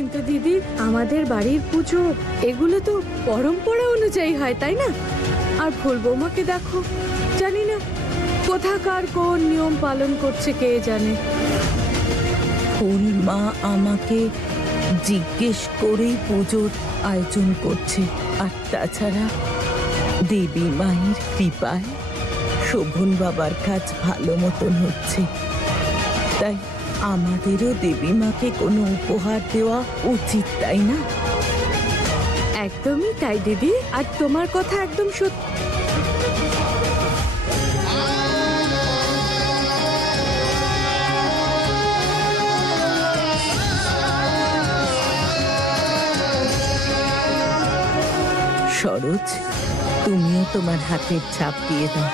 কিন্তু দিদি, আমাদের বাড়ির পুজো এগুলো তো পরম্পরা অনুযায়ী হয়, তাই না? আর ফুল বৌমাকে দেখো, জানি না কোথাকার কোন নিয়ম পালন করছে কে জানে। ফুল মা আমাকে জিজ্ঞেস করেই পুজোর আয়োজন করছে। আর তাছাড়া দেবী মায়ের কৃপায় শোভন বাবার কাজ ভালো মতন হচ্ছে, তাই আমাদেরও দেবী মাকে কোনো উপহার দেওয়া উচিত, তাই না? একদমই তাই দিদি, আর তোমার কথা একদম সত্যি। সরোজ, তুমিও তোমার হাতের ছাপ দিয়ে দাও।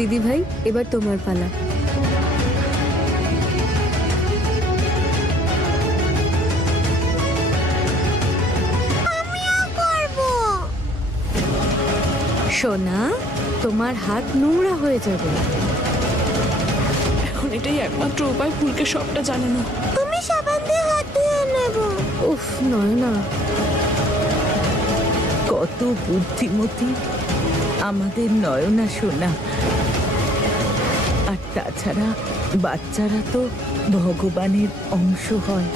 দিদি ভাই, এবার তোমার পালা। সোনা, তোমার হাত নোংরা হয়ে যাবে। এখন এটাই একমাত্র উপায় ফুলকে সবটা জানানো। তুমি সাবান দিয়ে হাত ধুয়ে নেব। উফ, নয় না। কত বুদ্ধিমতী আমাদের নয়না সোনা। আর তাছাড়া বাচ্চারা তো ভগবানের অংশ হয়।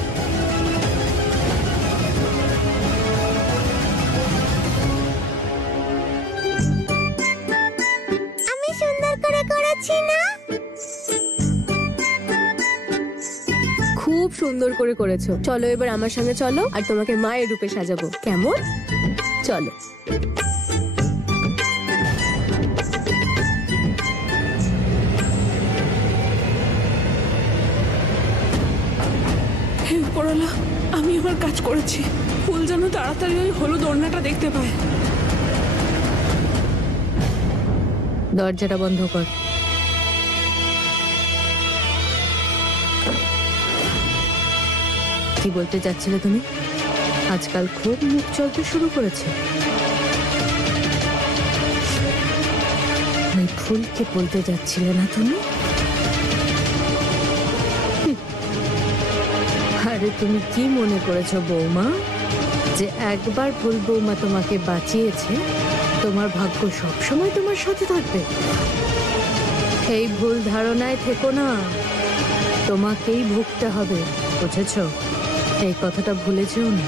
আমি সুন্দর করে করেছি না? খুব সুন্দর করে করেছো। চলো এবার আমার সঙ্গে চলো, আর তোমাকে মায়ের রূপে সাজাবো, কেমন? চলো। হে উপরওয়ালা, আমি আমার কাজ করেছি। ফুল যেন তাড়াতাড়ি ওই হলুদ ওড়নাটা দেখতে পায়। দরজাটা বন্ধ কর। কি বলতে চাচ্ছিলে তুমি? আজকাল খুব মুখ চলতে শুরু করেছে। ওই ফুলকে বলতে যাচ্ছিলে না তুমি? আরে তুমি কি মনে করেছো বৌমা, যে একবার ফুল বৌমা তোমাকে বাঁচিয়েছে তোমার ভাগ্য সবসময় তোমার সাথে থাকবে? এই ভুল ধারণায় থেকো না, তোমাকেই ভুগতে হবে, বুঝেছো? এই কথাটা ভুলে যেও না।